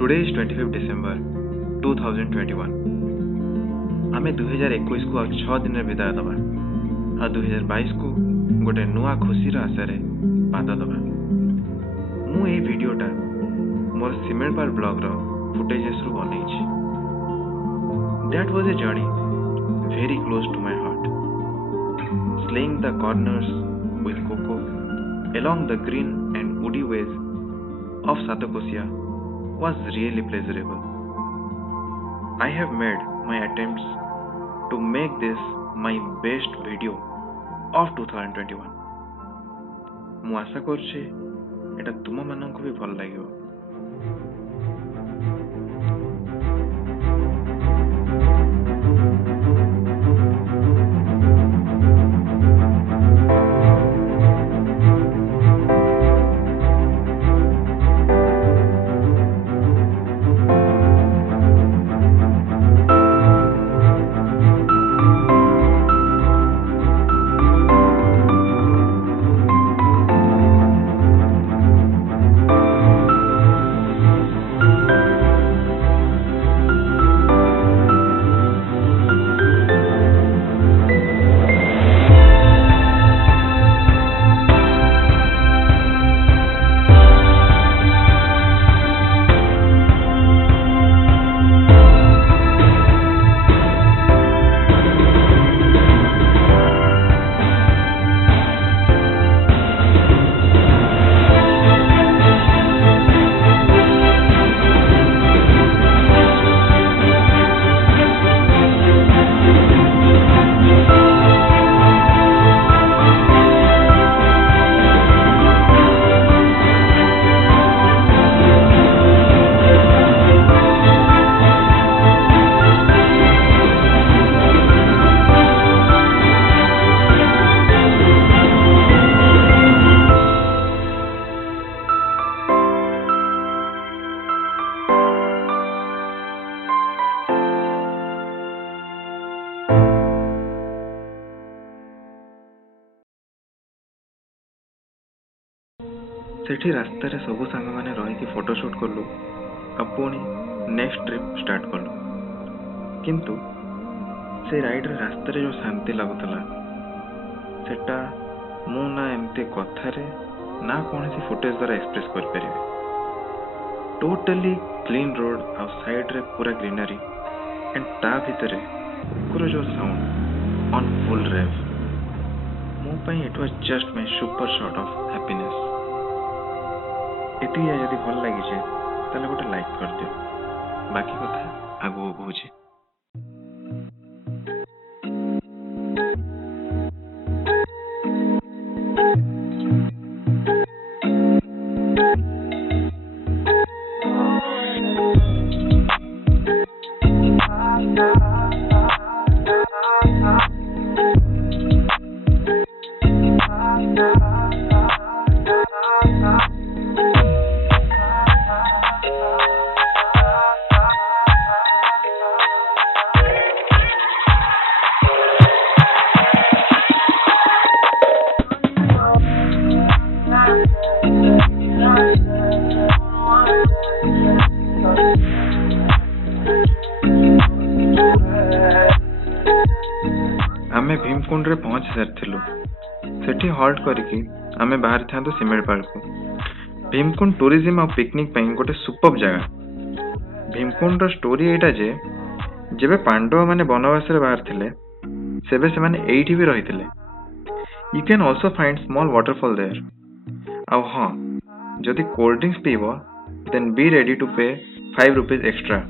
Today is 25th December 2021. आमे 2021 को 6 दिन विदाय दबा और 2022 को गोटे नुआ खुशी आशा रे पाद दबा। मु ए वीडियोटा मोर सिमिलपाल ब्लॉग रो फुटेजेस रु बनैछि। That was a journey very close to my heart. Slaying the corners with cocoa along the green and woody ways of Satakosia was really pleasurable. I have made my attempts to make this my best video of 2021. ମୁଁ ଆଶା କରୁଛି ଏଟା ତୁମ ମାନଙ୍କୁ ବି ଭଲ ଲାଗିବ। सेठी रास्ता रे सब सांग माने रही फोटोशूट कलु आ पुणी नेक्स्ट ट्रिप स्टार्ट कलु। किंतु से राइड रे रास्ता रे जो शांति लगुतला सेटा मु ना एमते कथा रे ना कोनसी फुटेज द्वारा एक्सप्रेस कर परिबे। टोटली क्लीन रोड आ साइड रे पूरा ग्रीनरी एंड ता भितरे कुकुर जो साउंड ऑन फुल रेव मो पई it was just my super shot of happiness. एति यदि भल लगी ताले गोटे लाइक कर दियो। बाकी कथा आगु बुझे। आमे भीमकुंड रे पहुंच सारिथिलु। सेठी हॉल्ट करिकी आमे बाहर थांतो सिमिलपाल को। भीमकुंड टूरिज्म और पिकनिक पई गोटे सुपर जगह। भीमकुंड रो स्टोरी एटा जे जेबे पांडव माने वनवास रे बाहर थिले सेबे से माने एठी भी रहिथिले। You can also find small waterfall there. आ हां जदि कोल्ड ड्रिंक्स पीबो then be ready to pay 5 rupees extra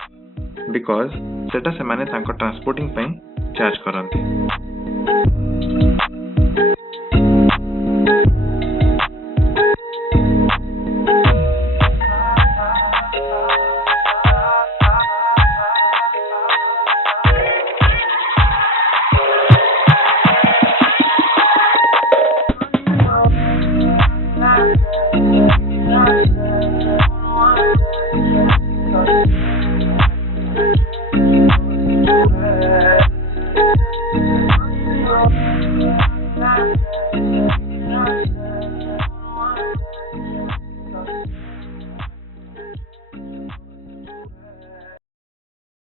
because सेटा से माने तांको ट्रांसपोर्टिंग पई चार्ज करंती।